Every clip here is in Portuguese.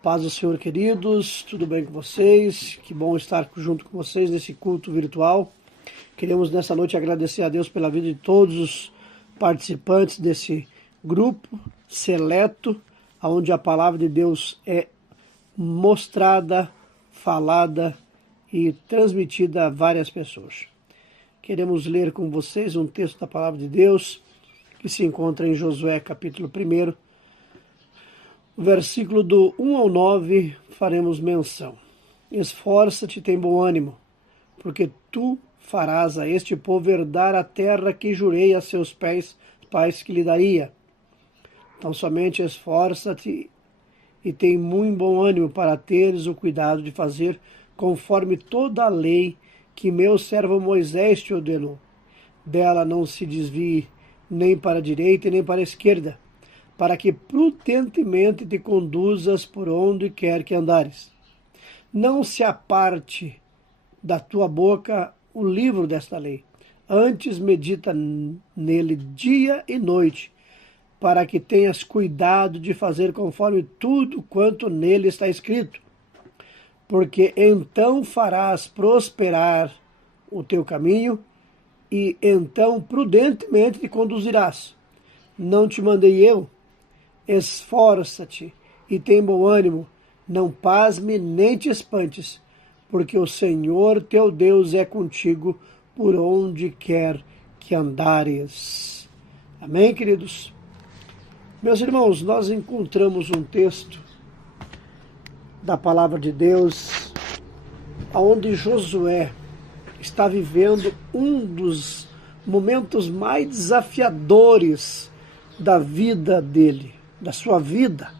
Paz do Senhor, queridos, tudo bem com vocês? Que bom estar junto com vocês nesse culto virtual. Queremos nessa noite agradecer a Deus pela vida de todos os participantes desse grupo seleto, onde a palavra de Deus é mostrada, falada e transmitida a várias pessoas. Queremos ler com vocês um texto da palavra de Deus que se encontra em Josué capítulo 1, versículo do 1 ao 9, faremos menção. Esforça-te e tem bom ânimo, porque tu farás a este povo herdar a terra que jurei a seus pais que lhe daria. Então somente esforça-te e tem muito bom ânimo para teres o cuidado de fazer conforme toda a lei que meu servo Moisés te ordenou. Dela não se desvie nem para a direita e nem para a esquerda, para que prudentemente te conduzas por onde quer que andares. Não se aparte da tua boca o livro desta lei, antes medita nele dia e noite, para que tenhas cuidado de fazer conforme tudo quanto nele está escrito, porque então farás prosperar o teu caminho e então prudentemente te conduzirás. Não te mandei eu? Esforça-te e tem bom ânimo, não pasme nem te espantes, porque o Senhor teu Deus é contigo por onde quer que andares. Amém, queridos? Meus irmãos, nós encontramos um texto da palavra de Deus, onde Josué está vivendo um dos momentos mais desafiadores da vida dele, da sua vida.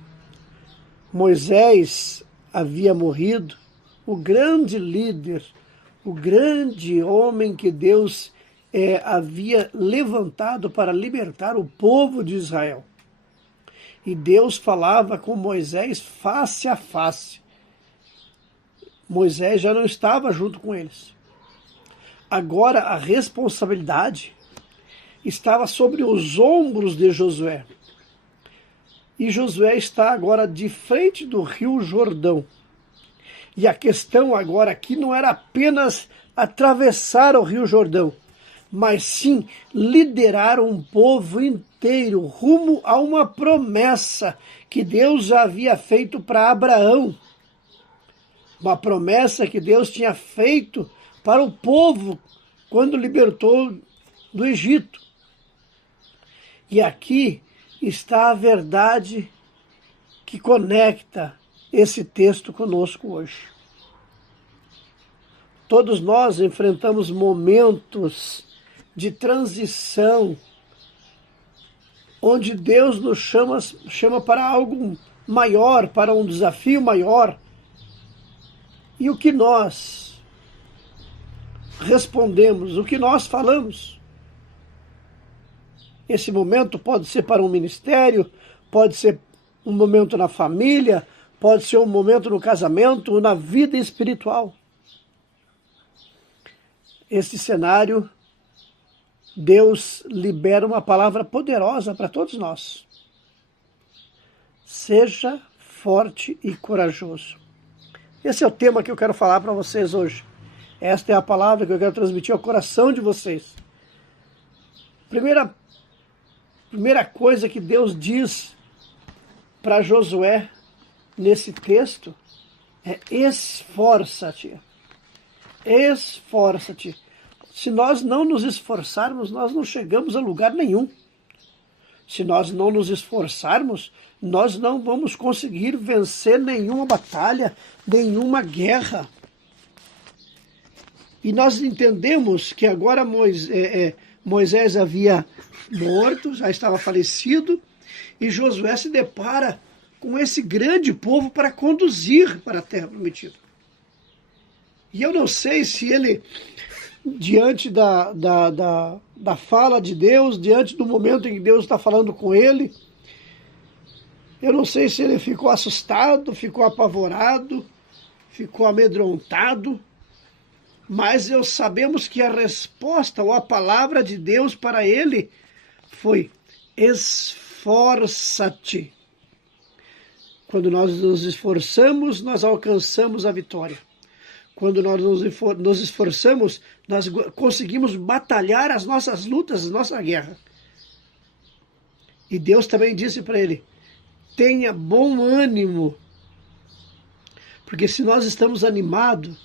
Moisés havia morrido, o grande líder, o grande homem que Deus havia levantado para libertar o povo de Israel. E Deus falava com Moisés face a face. Moisés já não estava junto com eles. Agora a responsabilidade estava sobre os ombros de Josué. E Josué está agora de frente do rio Jordão. E a questão agora aqui não era apenas atravessar o rio Jordão, mas sim liderar um povo inteiro rumo a uma promessa que Deus já havia feito para Abraão. Uma promessa que Deus tinha feito para o povo quando libertou do Egito. E aqui está a verdade que conecta esse texto conosco hoje. Todos nós enfrentamos momentos de transição, onde Deus nos chama para algo maior, para um desafio maior. E o que nós respondemos, o que nós falamos? Esse momento pode ser para um ministério, pode ser um momento na família, pode ser um momento no casamento ou na vida espiritual. Esse cenário, Deus libera uma palavra poderosa para todos nós. Seja forte e corajoso. Esse é o tema que eu quero falar para vocês hoje. Esta é a palavra que eu quero transmitir ao coração de vocês. Primeira coisa que Deus diz para Josué nesse texto é: esforça-te. Esforça-te. Se nós não nos esforçarmos, nós não chegamos a lugar nenhum. Se nós não nos esforçarmos, nós não vamos conseguir vencer nenhuma batalha, nenhuma guerra. E nós entendemos que agora Moisés havia morto, já estava falecido, e Josué se depara com esse grande povo para conduzir para a terra prometida. E eu não sei se ele, diante da fala de Deus, diante do momento em que Deus está falando com ele, eu não sei se ele ficou assustado, ficou apavorado, ficou amedrontado, mas sabemos que a resposta ou a palavra de Deus para ele foi: esforça-te. Quando nós nos esforçamos, nós alcançamos a vitória. Quando nós nos esforçamos, nós conseguimos batalhar as nossas lutas, a nossa guerra. E Deus também disse para ele: tenha bom ânimo. Porque se nós estamos animados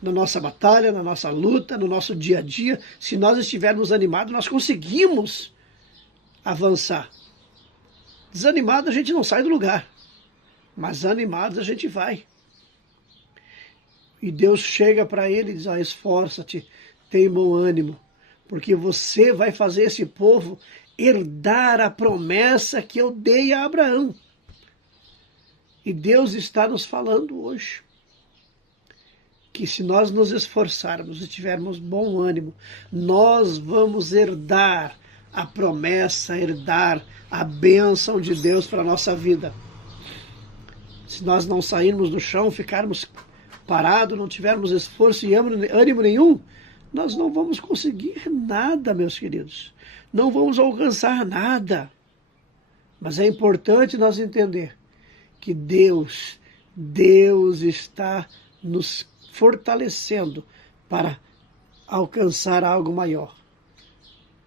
na nossa batalha, na nossa luta, no nosso dia a dia, se nós estivermos animados, nós conseguimos avançar. Desanimado a gente não sai do lugar, mas animados a gente vai. E Deus chega para ele e diz: esforça-te, tem bom ânimo, porque você vai fazer esse povo herdar a promessa que eu dei a Abraão. E Deus está nos falando hoje que se nós nos esforçarmos e tivermos bom ânimo, nós vamos herdar a promessa, herdar a bênção de Deus para a nossa vida. Se nós não sairmos do chão, ficarmos parados, não tivermos esforço e ânimo nenhum, nós não vamos conseguir nada, meus queridos. Não vamos alcançar nada. Mas é importante nós entender que Deus está nos fortalecendo para alcançar algo maior.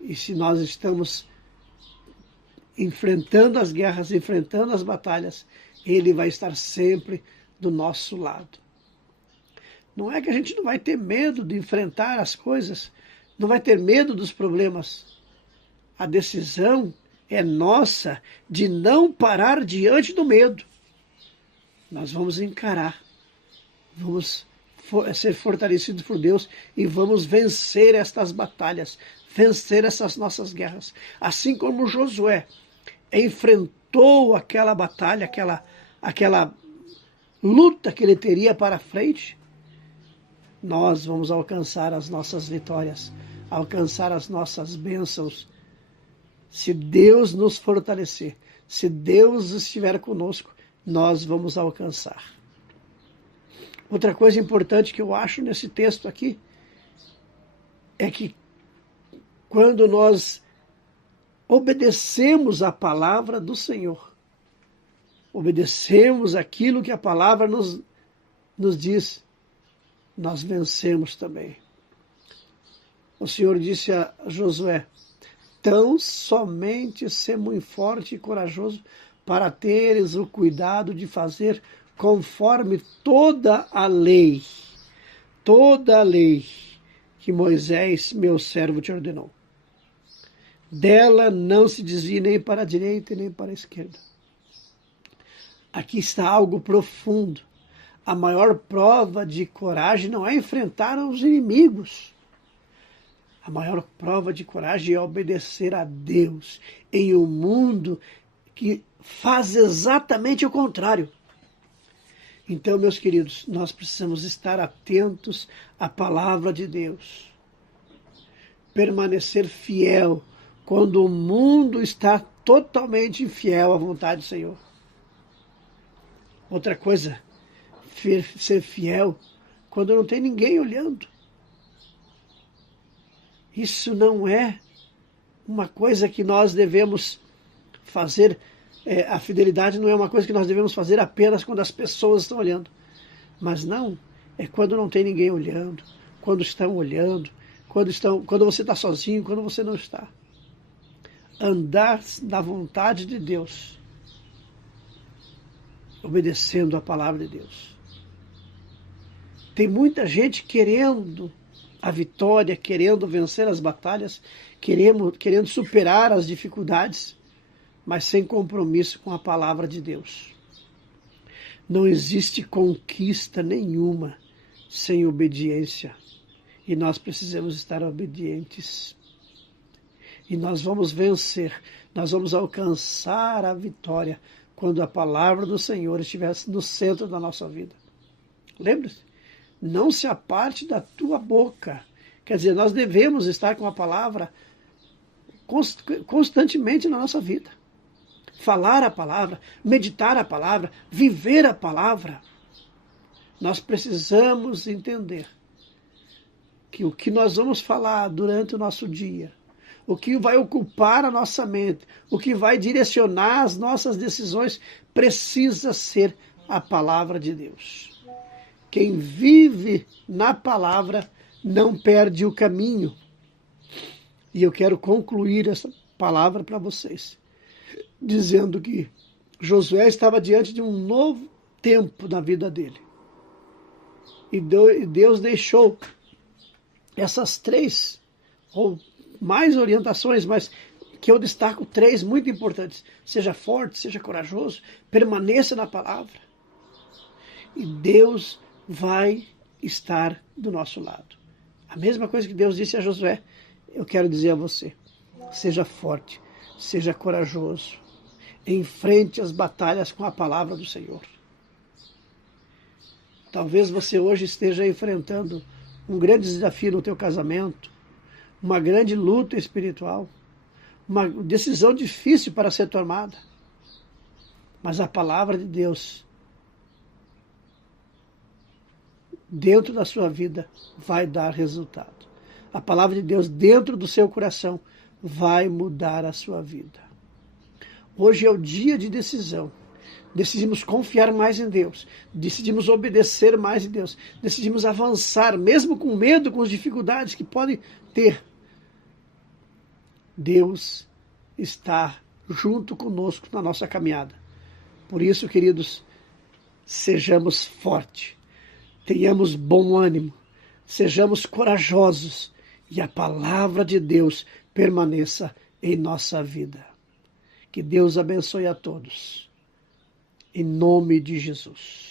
E se nós estamos enfrentando as guerras, enfrentando as batalhas, Ele vai estar sempre do nosso lado. Não é que a gente não vai ter medo de enfrentar as coisas, não vai ter medo dos problemas. A decisão é nossa de não parar diante do medo. Nós vamos encarar, vamos ser fortalecidos por Deus e vamos vencer estas batalhas, vencer essas nossas guerras. Assim como Josué enfrentou aquela batalha, aquela luta que ele teria para frente, nós vamos alcançar as nossas vitórias, alcançar as nossas bênçãos. Se Deus nos fortalecer, se Deus estiver conosco, nós vamos alcançar. Outra coisa importante que eu acho nesse texto aqui é que quando nós obedecemos a palavra do Senhor, obedecemos aquilo que a palavra nos diz, nós vencemos também. O Senhor disse a Josué: tão somente ser muito forte e corajoso para teres o cuidado de fazer conforme toda a lei que Moisés, meu servo, te ordenou. Dela não se desvie nem para a direita e nem para a esquerda. Aqui está algo profundo. A maior prova de coragem não é enfrentar os inimigos. A maior prova de coragem é obedecer a Deus em um mundo que faz exatamente o contrário. Então, meus queridos, nós precisamos estar atentos à palavra de Deus. Permanecer fiel quando o mundo está totalmente infiel à vontade do Senhor. Outra coisa, ser fiel quando não tem ninguém olhando. Isso não é uma coisa que nós devemos fazer. A fidelidade não é uma coisa que nós devemos fazer apenas quando as pessoas estão olhando. Mas não, é quando não tem ninguém olhando, quando estão olhando, quando você está sozinho, quando você não está. Andar na vontade de Deus, obedecendo a palavra de Deus. Tem muita gente querendo a vitória, querendo vencer as batalhas, querendo superar as dificuldades, mas sem compromisso com a palavra de Deus. Não existe conquista nenhuma sem obediência. E nós precisamos estar obedientes. E nós vamos vencer, nós vamos alcançar a vitória quando a palavra do Senhor estiver no centro da nossa vida. Lembre-se, não se aparte da tua boca. Quer dizer, nós devemos estar com a palavra constantemente na nossa vida. Falar a palavra, meditar a palavra, viver a palavra. Nós precisamos entender que o que nós vamos falar durante o nosso dia, o que vai ocupar a nossa mente, o que vai direcionar as nossas decisões, precisa ser a palavra de Deus. Quem vive na palavra não perde o caminho. E eu quero concluir essa palavra para vocês, dizendo que Josué estava diante de um novo tempo na vida dele. E Deus deixou essas 3, ou mais orientações, mas que eu destaco 3 muito importantes. Seja forte, seja corajoso, permaneça na palavra. E Deus vai estar do nosso lado. A mesma coisa que Deus disse a Josué, eu quero dizer a você. Seja forte, seja corajoso. Enfrente as batalhas com a palavra do Senhor. Talvez você hoje esteja enfrentando um grande desafio no teu casamento, uma grande luta espiritual, uma decisão difícil para ser tomada. Mas a palavra de Deus dentro da sua vida vai dar resultado. A palavra de Deus dentro do seu coração vai mudar a sua vida. Hoje é o dia de decisão. Decidimos confiar mais em Deus. Decidimos obedecer mais em Deus. Decidimos avançar, mesmo com medo, com as dificuldades que podem ter. Deus está junto conosco na nossa caminhada. Por isso, queridos, sejamos fortes. Tenhamos bom ânimo. Sejamos corajosos. E a palavra de Deus permaneça em nossa vida. Que Deus abençoe a todos. Em nome de Jesus.